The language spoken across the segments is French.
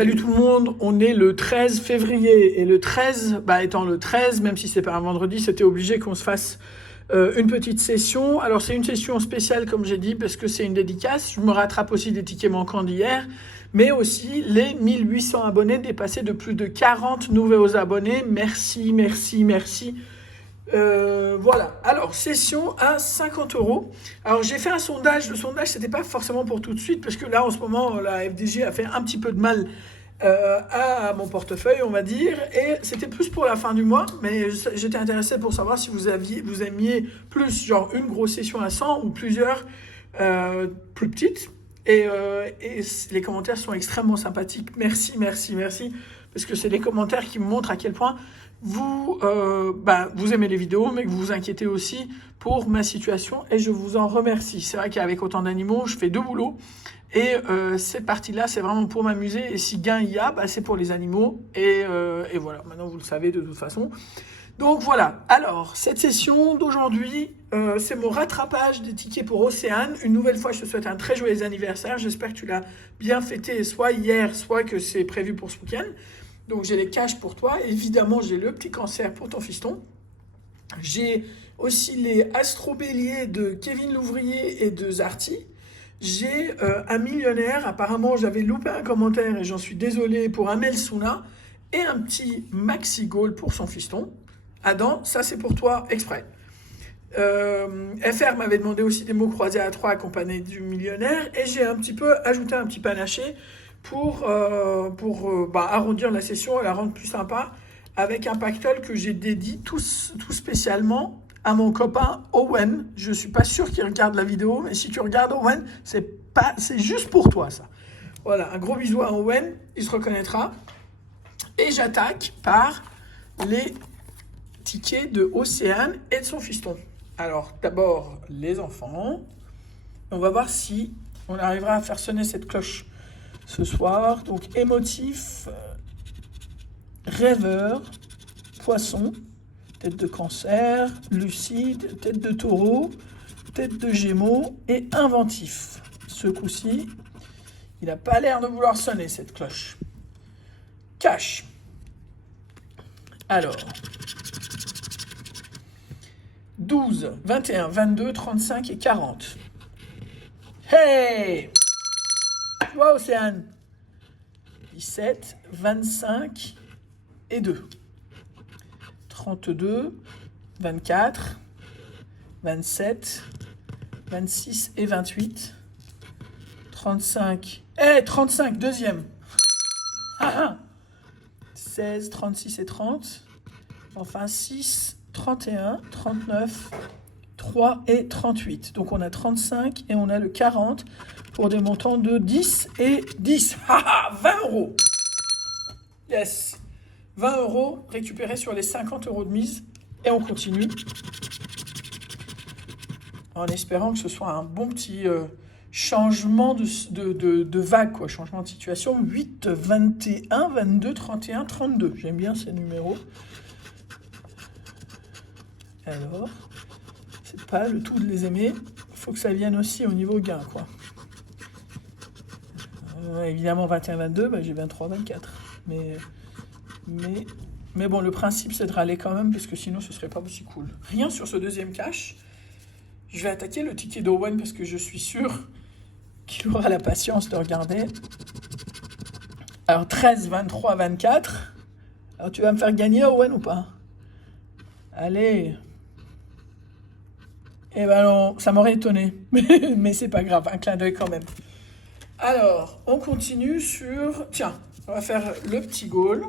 Salut tout le monde, on est le 13 février et le 13, étant le 13, même si c'est pas un vendredi, c'était obligé qu'on se fasse une petite session. Alors c'est une session spéciale comme j'ai dit parce que c'est une dédicace. Je me rattrape aussi des tickets manquants d'hier, mais aussi les 1800 abonnés dépassés de plus de 40 nouveaux abonnés. Merci, merci, merci. Voilà, alors session à 50 euros. Alors j'ai fait un sondage, le sondage c'était pas forcément pour tout de suite parce que là en ce moment la FDJ a fait un petit peu de mal à mon portefeuille on va dire et c'était plus pour la fin du mois mais j'étais intéressé pour savoir si vous aimiez plus genre une grosse session à 100 ou plusieurs plus petites et les commentaires sont extrêmement sympathiques, merci, merci, merci parce que c'est des commentaires qui me montrent à quel point vous aimez les vidéos, mais que vous vous inquiétez aussi pour ma situation et je vous en remercie. C'est vrai qu'avec autant d'animaux, je fais deux boulots et cette partie-là, c'est vraiment pour m'amuser et si gain il y a, c'est pour les animaux et voilà, maintenant vous le savez de toute façon. Donc voilà, alors cette session d'aujourd'hui, c'est mon rattrapage des tickets pour Océane. Une nouvelle fois, je te souhaite un très joyeux anniversaire. J'espère que tu l'as bien fêté, soit hier, soit que c'est prévu pour ce week-end. Donc j'ai les cash pour toi, évidemment j'ai le petit cancer pour ton fiston. J'ai aussi les Astro-Béliers de Kevin Louvrier et de Zarty. J'ai un millionnaire, apparemment j'avais loupé un commentaire et j'en suis désolé pour Amel Souna. Et un petit Maxi Gold pour son fiston. Adam, ça c'est pour toi exprès. FR m'avait demandé aussi des mots croisés à 3 accompagnés du millionnaire. Et j'ai un petit peu ajouté un petit panaché pour arrondir la session et la rendre plus sympa avec un pactole que j'ai dédié tout spécialement à mon copain Owen. Je suis pas sûr qu'il regarde la vidéo, mais si tu regardes Owen, c'est juste pour toi ça. Voilà, un gros bisou à Owen, il se reconnaîtra. Et j'attaque par les tickets de Océane et de son fiston. Alors d'abord les enfants. On va voir si on arrivera à faire sonner cette cloche ce soir. Donc émotif, rêveur, poisson, tête de cancer, lucide, tête de taureau, tête de gémeaux et inventif. Ce coup-ci, il n'a pas l'air de vouloir sonner cette cloche. Cash. Alors, 12, 21, 22, 35 et 40. Hey! Toi, Océane. 17, 25 et 2. 32, 24, 27, 26 et 28. 35. 35, deuxième. 16, 36 et 30. Enfin, 6, 31, 39, 3 et 38. Donc, on a 35 et on a le 40 pour des montants de 10 et 10. 20 euros. Yes. 20 euros récupérés sur les 50 euros de mise. Et on continue. En espérant que ce soit un bon petit changement de vague, quoi. Changement de situation. 8, 21, 22, 31, 32. J'aime bien ces numéros. Alors, c'est pas le tout de les aimer. Il faut que ça vienne aussi au niveau gain, quoi. Évidemment, 21, 22, j'ai 23, 24. Mais bon, le principe, c'est de râler quand même, parce que sinon, ce serait pas aussi cool. Rien sur ce deuxième cash. Je vais attaquer le ticket d'Owen, parce que je suis sûr qu'il aura la patience de regarder. Alors, 13, 23, 24. Alors, tu vas me faire gagner, Owen, ou pas? Allez. Eh ben non, ça m'aurait étonné. Mais c'est pas grave, un clin d'œil quand même. Alors, on continue sur... Tiens, on va faire le petit goal.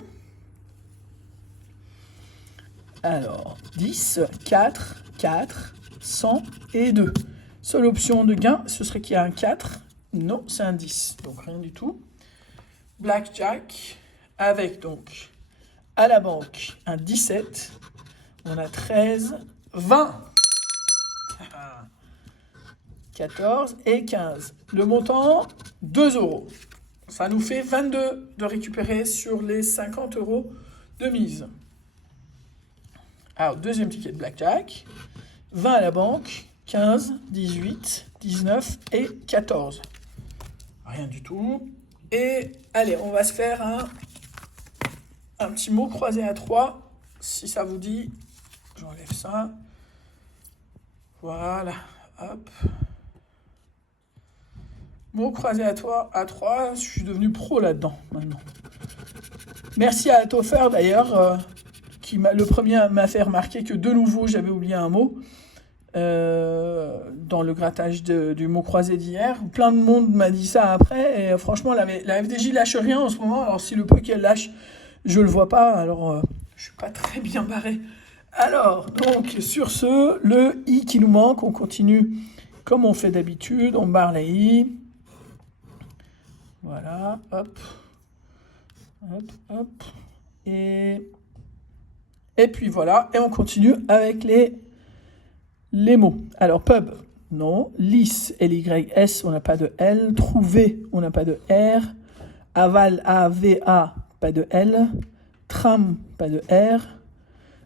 Alors, 10, 4, 4, 100 et 2. Seule option de gain, ce serait qu'il y a un 4. Non, c'est un 10, donc rien du tout. Blackjack, avec donc, à la banque, un 17. On a 13, 20. 14 et 15. Le montant, 2 euros. Ça nous fait 22 de récupérer sur les 50 euros de mise. Alors, deuxième ticket de Blackjack. 20 à la banque, 15, 18, 19 et 14. Rien du tout. Et allez, on va se faire un petit mot croisé à 3, si ça vous dit. J'enlève ça. Voilà, hop. Mot croisé à 3, je suis devenu pro là-dedans maintenant. Merci à Topher d'ailleurs, le premier m'a fait remarquer que de nouveau j'avais oublié un mot dans le grattage du mot croisé d'hier. Plein de monde m'a dit ça après, et franchement la FDJ lâche rien en ce moment, alors si le peu qu'elle lâche, je le vois pas, alors je suis pas très bien barré. Alors, donc sur ce, le i qui nous manque, on continue comme on fait d'habitude, on barre les i. Voilà, hop, hop, hop, et puis voilà, et on continue avec les mots. Alors, pub, non. Lys, L-Y-S, on n'a pas de L. Trouver, on n'a pas de R. Aval, A-V-A, pas de L. Tram, pas de R.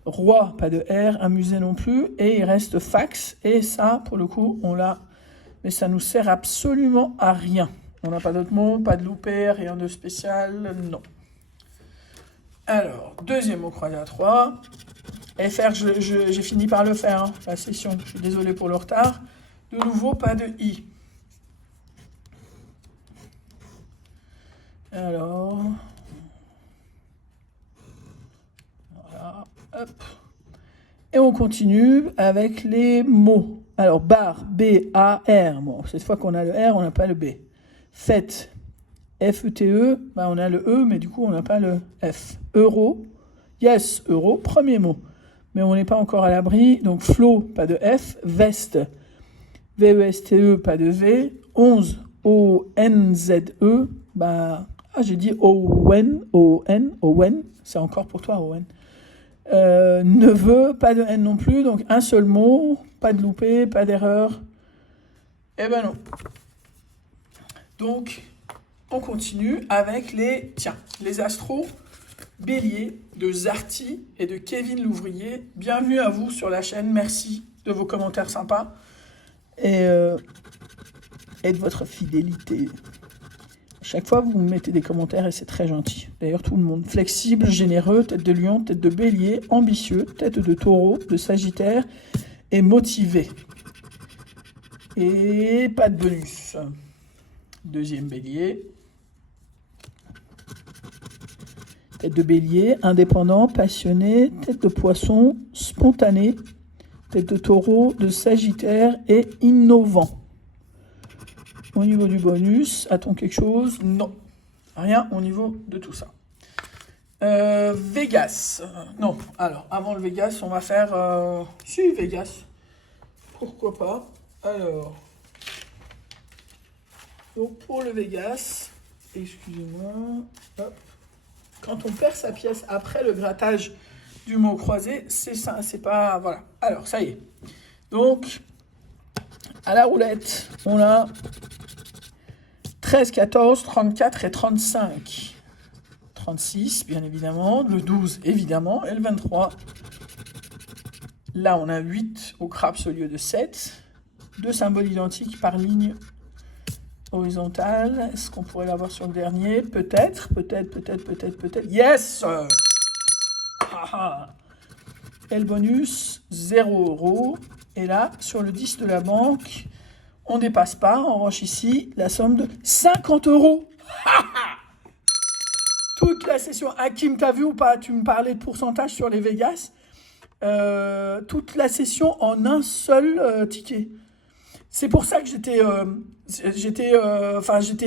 Roi, pas de R. Amuser non plus. Et il reste fax. Et ça, pour le coup, on l'a. Mais ça nous sert absolument à rien. On n'a pas d'autres mots, pas de loupé, rien de spécial, non. Alors, deuxième mot croisé à 3. FR, j'ai fini par le faire, hein, la session. Je suis désolé pour le retard. De nouveau, pas de I. Alors, voilà, hop. Et on continue avec les mots. Alors, bar, B-A-R. Bon, cette fois qu'on a le R, on n'a pas le B. Fête, F-E-T-E, bah on a le E, mais du coup, on n'a pas le F. Euro, yes, euro, premier mot. Mais on n'est pas encore à l'abri. Donc, flow, pas de F. Veste, V-E-S-T-E, pas de V. 11, O-N-Z-E, bah, j'ai dit O-N, O-N, O-N, c'est encore pour toi, O-N. Neveu, pas de N non plus, donc un seul mot, pas de loupé, pas d'erreur. Eh ben non. Donc, on continue avec les astros Bélier de Zarty et de Kevin Louvrier. Bienvenue à vous sur la chaîne, merci de vos commentaires sympas et de votre fidélité. Chaque fois, vous me mettez des commentaires et c'est très gentil. D'ailleurs, tout le monde. Flexible, généreux, tête de lion, tête de bélier, ambitieux, tête de taureau, de sagittaire et motivé. Et pas de bonus. Deuxième bélier. Tête de bélier, indépendant, passionné, tête de poisson, spontané, tête de taureau, de sagittaire et innovant. Au niveau du bonus, a-t-on quelque chose? Non. Rien au niveau de tout ça. Vegas. Non, alors, avant le Vegas, on va faire... Si, Vegas. Pourquoi pas? Alors... Donc, pour le Vegas, excusez-moi, hop. Quand on perd sa pièce après le grattage du mot croisé, c'est ça, c'est pas... Voilà. Alors, ça y est. Donc, à la roulette, on a 13, 14, 34 et 35. 36, bien évidemment. Le 12, évidemment. Et le 23. Là, on a 8 au craps au lieu de 7. Deux symboles identiques par ligne horizontale. Est-ce qu'on pourrait l'avoir sur le dernier? Peut-être. Yes! Et le bonus, 0 €. Et là, sur le 10 de la banque, on ne dépasse pas. En revanche, ici, la somme de 50 €. Toute la session. Hakim, t'as vu ou pas? Tu me parlais de pourcentage sur les Vegas. Toute la session en un seul ticket. C'est pour ça que j'étais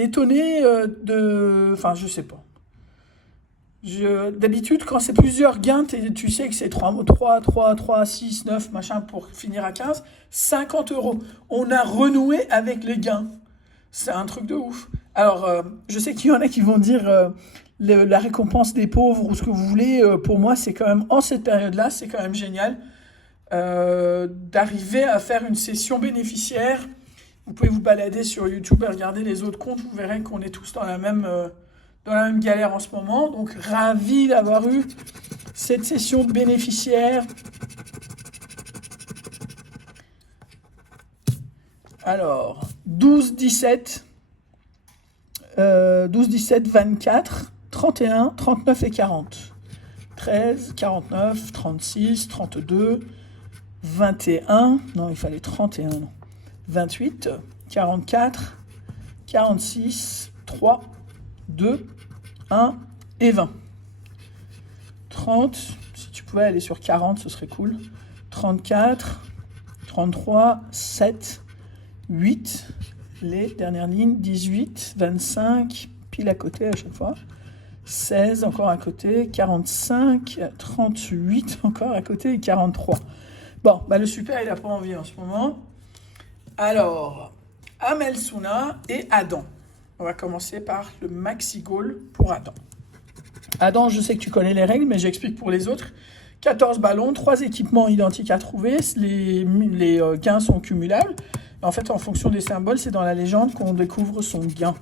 étonné de... Enfin, je sais pas. D'habitude, quand c'est plusieurs gains, tu sais que c'est 3, 6, 9, machin, pour finir à 15, 50 €. On a renoué avec les gains. C'est un truc de ouf. Alors, je sais qu'il y en a qui vont dire la récompense des pauvres ou ce que vous voulez. Pour moi, c'est quand même, en cette période-là, c'est quand même génial d'arriver à faire une session bénéficiaire. Vous pouvez vous balader sur YouTube et regarder les autres comptes. Vous verrez qu'on est tous dans la même galère en ce moment. Donc, ravi d'avoir eu cette session bénéficiaire. Alors, 12, 17. 12, 17, 24, 31, 39 et 40. 13, 49, 36, 32, 21, non, il fallait 31, non. 28, 44, 46, 3, 2, 1 et 20. 30, si tu pouvais aller sur 40, ce serait cool. 34, 33, 7, 8, les dernières lignes, 18, 25, pile à côté à chaque fois. 16, encore à côté, 45, 38, encore à côté, et 43. Bon, bah le super, il n'a pas envie en ce moment. Alors, Amel Souna et Adam. On va commencer par le maxi goal pour Adam. Adam, je sais que tu connais les règles, mais j'explique pour les autres. 14 ballons, 3 équipements identiques à trouver. Les gains sont cumulables. En fait, en fonction des symboles, c'est dans la légende qu'on découvre son gain.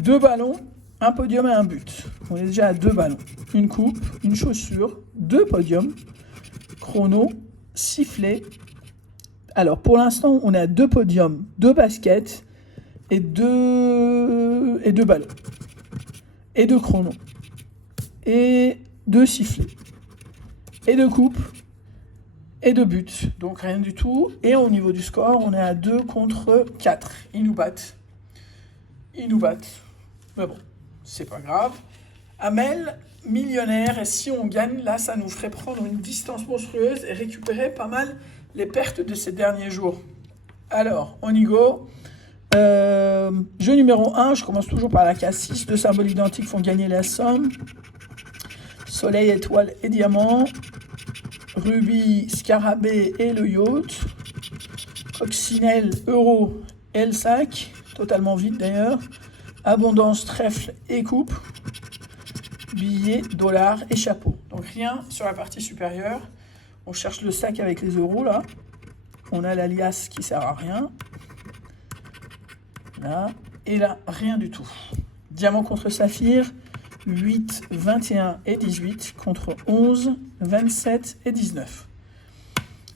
2 ballons, un podium et un but. On est déjà à 2 ballons. Une coupe, une chaussure, 2 podiums, chrono, sifflet. Alors, pour l'instant, on est à 2 podiums, 2 baskets et 2 ballons. Et 2 chronos. Et 2 sifflets. Et 2 coupes. Et 2 buts. Donc, rien du tout. Et au niveau du score, on est à 2 contre 4. Ils nous battent. Mais bon, c'est pas grave. Amel, millionnaire, et si on gagne, là, ça nous ferait prendre une distance monstrueuse et récupérer pas mal les pertes de ces derniers jours. Alors, on y go. Jeu numéro 1, je commence toujours par la case 6. 2 symboles identiques font gagner la somme. Soleil, étoile et diamant. Rubis, scarabée et le yacht. Coccinelle, euro et le sac. Totalement vide d'ailleurs. Abondance, trèfle et coupe. Billets, dollars et chapeau. Donc rien sur la partie supérieure. On cherche le sac avec les euros là. On a l'alias qui sert à rien. Là. Et là, rien du tout. Diamant contre saphir. 8, 21 et 18 contre 11, 27 et 19.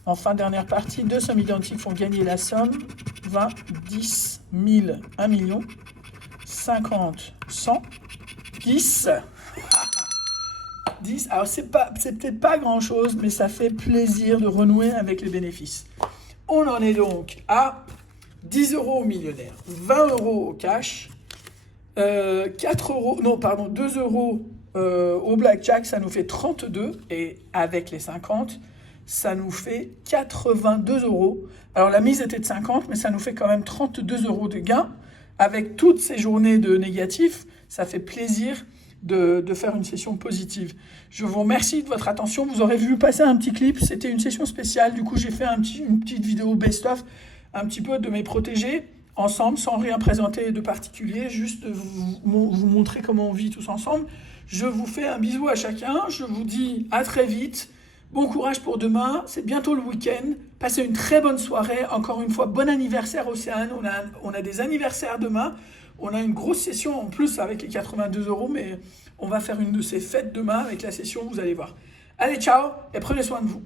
Enfin, dernière partie, 2 sommes identiques font gagner la somme. 20, 10, 1000, 1 million. 50, 100, 10. 10. Alors, c'est peut-être pas grand-chose, mais ça fait plaisir de renouer avec les bénéfices. On en est donc à 10 euros au millionnaire, 20 euros au cash, 2 euros au blackjack, ça nous fait 32, et avec les 50, ça nous fait 82 euros. Alors la mise était de 50, mais ça nous fait quand même 32 euros de gain. Avec toutes ces journées de négatifs, ça fait plaisir de faire une session positive. Je vous remercie de votre attention. Vous aurez vu passer un petit clip, c'était une session spéciale. Du coup, j'ai fait une petite vidéo best-of, un petit peu de mes protégés, ensemble, sans rien présenter de particulier, juste vous montrer comment on vit tous ensemble. Je vous fais un bisou à chacun, je vous dis à très vite, bon courage pour demain, c'est bientôt le week-end, passez une très bonne soirée, encore une fois, bon anniversaire Océane, on a des anniversaires demain, on a une grosse session en plus avec les 82 euros, mais on va faire une de ces fêtes demain avec la session, vous allez voir. Allez, ciao et prenez soin de vous.